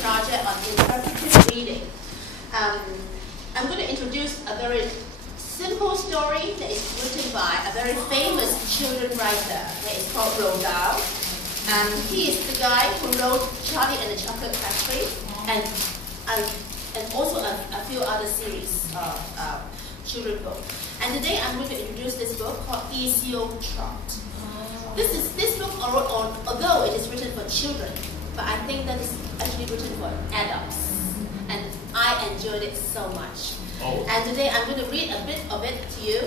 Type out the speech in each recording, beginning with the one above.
project on interpretive reading. I'm going to introduce a very simple story that is written by a very famous children's writer that is called Roald Dahl. He is the guy who wrote Charlie and the Chocolate Factory and also a few other series of children's books. And today I'm going to introduce this book called Easy-O Trot. This book, although it is written for children, but I think that it's actually written for adults. And I enjoyed it so much. Oh. And today I'm going to read a bit of it to you,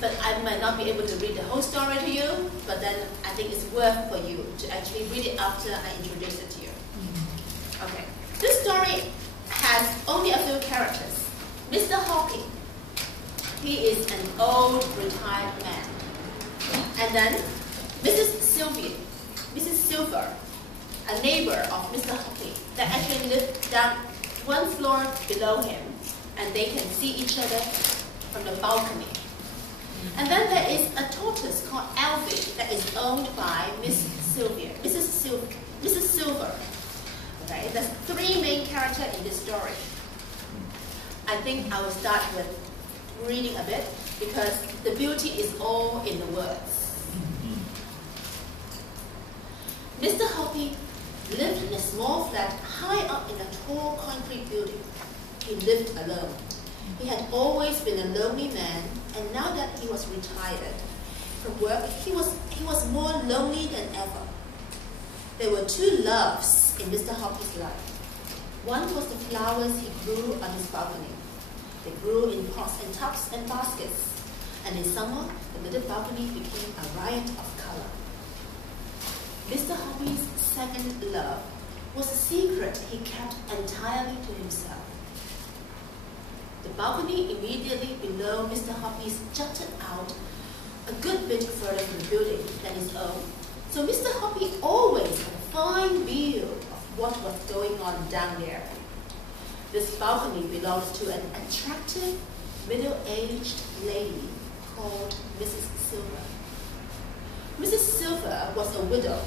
but I might not be able to read the whole story to you, but then I think it's worth for you to actually read it after I introduce it to you. Okay. This story has only a few characters. Mr. Hoppy. He is an old retired man. And then Mrs. Silver, a neighbor of Mr. Hoppy that actually lived down one floor below him, and they can see each other from the balcony. And then there is a tortoise called Alfie that is owned by Mrs. Silver. Okay, there's three main characters in this story. I think I will start with reading a bit because the beauty is all in the words. Mr. Hoppy lived in a small flat high up in a tall concrete building. He lived alone. He had always been a lonely man, and now that he was retired from work, he was more lonely than ever. There were two loves in Mr. Hoppy's life. One was the flowers he grew on his balcony. They grew in pots and tubs and baskets, and in summer, the little balcony became a riot of color. Mr. Hoppy's second love was a secret he kept entirely to himself. The balcony immediately below Mr. Hoppy's jutted out a good bit further from the building than his own, so Mr. Hoppy always had a fine view of what was going on down there. This balcony belonged to an attractive, middle-aged lady called Mrs. Silver. Mrs. Silver was a widow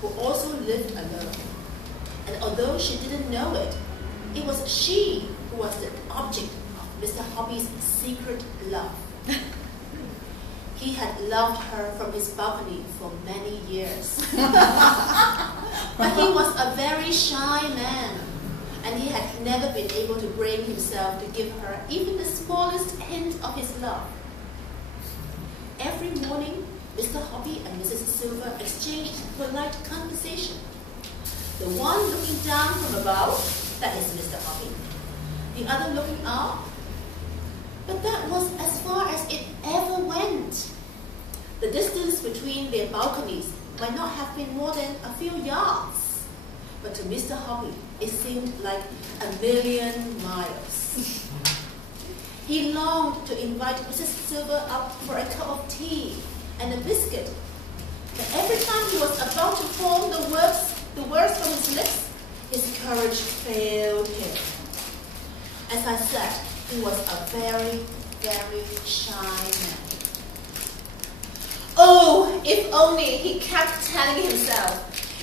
who also lived alone. And although she didn't know it, it was she who was the object of Mr. Hoppy's secret love. He had loved her from his balcony for many years. But he was a very shy man, and he had never been able to bring himself to give her even the smallest hint of his love. Every morning, Mr. Hoppy and Mrs. Silver exchanged polite conversation. The one looking down from above, that is Mr. Hoppy. The other looking up. But that was as far as it ever went. The distance between their balconies might not have been more than a few yards. But to Mr. Hoppy, it seemed like 1,000,000 miles. He longed to invite Mrs. Silver up for a cup of tea and a biscuit. But every time he was about to form the words from his lips, his courage failed him. As I said, he was a very, very shy man. Oh, if only, he kept telling himself,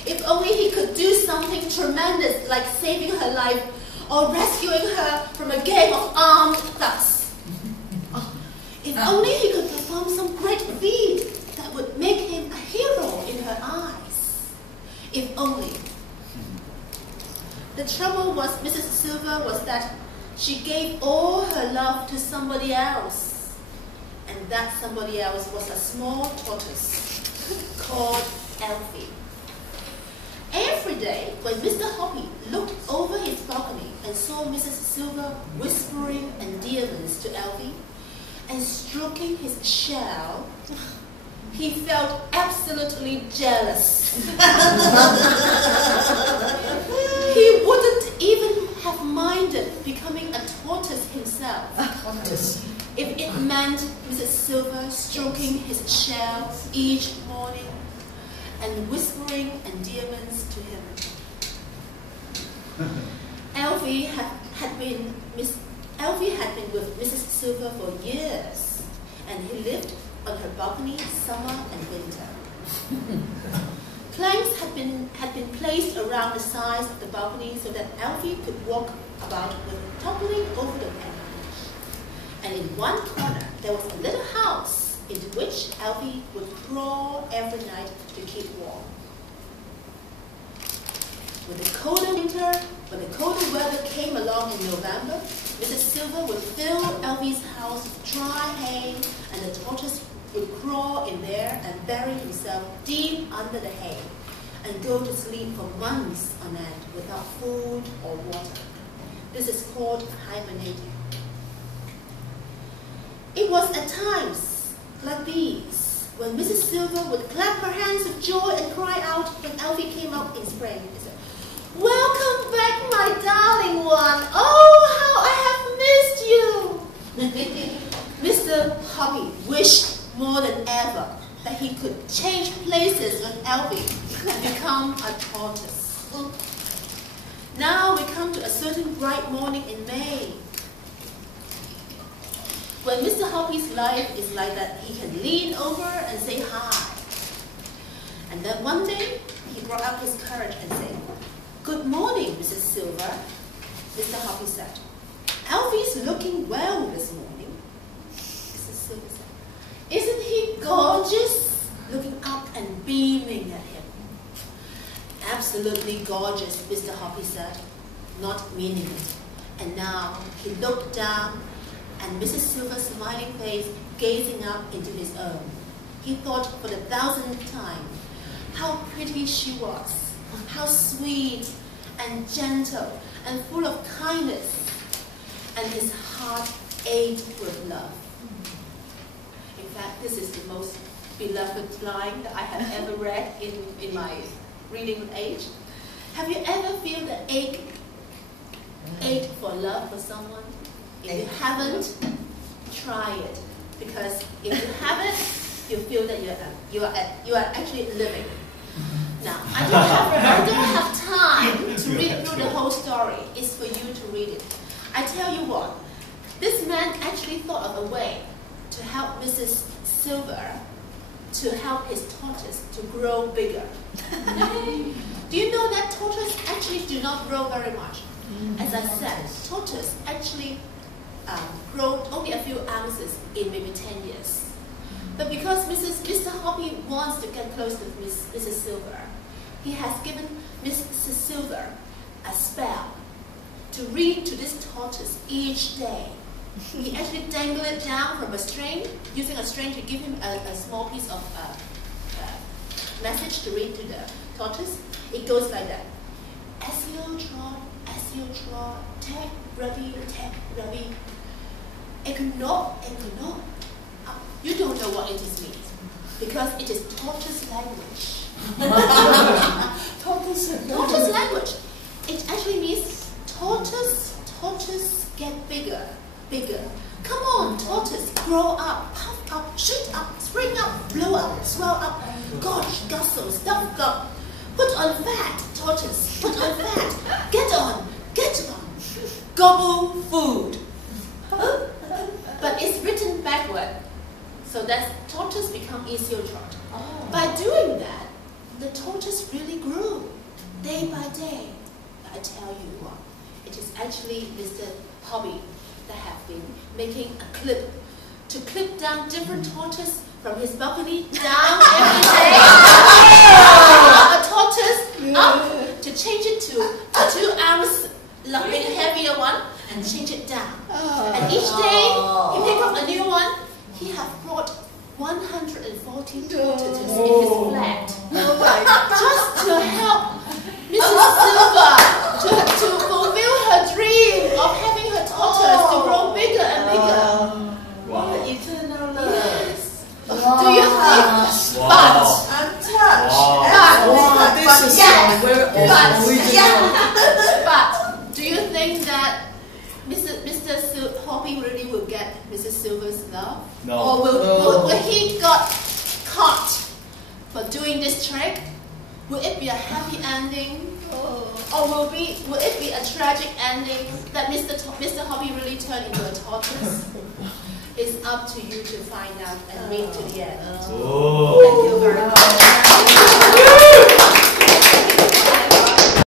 if only he could do something tremendous like saving her life or rescuing her from a gang of armed thugs. Oh, if only he could perform some great feat that would make him a hero in her eyes. If only. The trouble was Mrs. Silver was that she gave all her love to somebody else. And that somebody else was a small tortoise called Alfie. Every day, when Mr. Hoppy looked over his balcony and saw Mrs. Silver whispering endearments to Alfie and stroking his shell, he felt absolutely jealous. He wouldn't even have minded becoming a tortoise himself if it meant Mrs. Silver stroking his shell each morning and whispering endearments to him. Alfie had been with Mrs. Silver for years, and he lived on her balcony summer and winter. Planks had been placed around the sides of the balcony so that Alfie could walk about without toppling over the panel. And in one corner, there was a little house into which Alfie would crawl every night to keep warm. When the colder weather came along in November, Mrs. Silver would fill Alfie's house with dry hay, and the tortoise would crawl in there and bury himself deep under the hay, and go to sleep for months on end without food or water. This is called hibernating. It was at times like these when Mrs. Silver would clap her hands with joy and cry out when Alfie came out in spring. She said, "Welcome back, my darling one! Oh, how I have missed you!" Mr. Hoppy wished more than ever that he could change places with Alfie and become a tortoise. Now we come to a certain bright morning in May, when Mr. Hoppy's life is like that, he can lean over and say hi. And then one day, he brought up his courage and said, "Good morning, Mrs. Silver." Mr. Hoppy said, "Alfie's looking well this morning." Mrs. Silver said, "Isn't he gorgeous?" Looking up and beaming at him. "Absolutely gorgeous," Mr. Hoppy said, not meaning it. And now he looked down, and Mrs. Silver's smiling face gazing up into his own. He thought for the 1000th time how pretty she was, how sweet and gentle and full of kindness, and his heart ached with love. In fact, this is the most beloved line that I have ever read in my reading age. Have you ever felt the ache for love for someone? If you haven't, try it, because if you haven't, you feel that you are actually living. Now, I don't have time to read through the whole story. It's for you to read it. I tell you what, this man actually thought of a way to help Mrs. Silver to help his tortoise to grow bigger. Do you know that tortoise actually do not grow very much? As I said, tortoise actually grow only a few ounces in maybe 10 years. But because Mr. Hoppy wants to get close to Mrs. Silver, he has given Mrs. Silver a spell to read to this tortoise each day. He actually dangled it down from a string, using a string to give him a small piece of message to read to the tortoise. It goes like that. As you trot, tap, rubby, econo. You don't know what it means, because it is tortoise language. Tortoise language. It actually means tortoise get bigger. Come on, tortoise, grow up, puff up, shoot up, spring up, blow up, swell up, gorge, gustle, stuff up. Put on fat, tortoise, put on fat, get on, gobble food. But it's written backward, so that tortoise become easier trot. By doing that, the tortoise really grew, day by day. But I tell you what, it is actually Mr. Hoppy that have been making a clip to clip down different tortoise from his balcony down every day. A tortoise up to change it to a 2 ounce heavier one and change it down. And each day he pick up a new one. He have brought 140 tortoises in his flat. Just to help Mrs. Silver to fulfill her dream of having her tortoise to grow bigger and bigger. Wow. Eternal love. Yes. Do you think? Wow. I'm touched. Wow. This is But do you think that Mr. Hoppy really will get Mrs. Silver's love? No. Or will he got caught for doing this trick? Will it be a happy ending? Or will it be a tragic ending that Mr. Hoppy really turned into a tortoise? It's up to you to find out and read to the end. Oh. Thank you very much.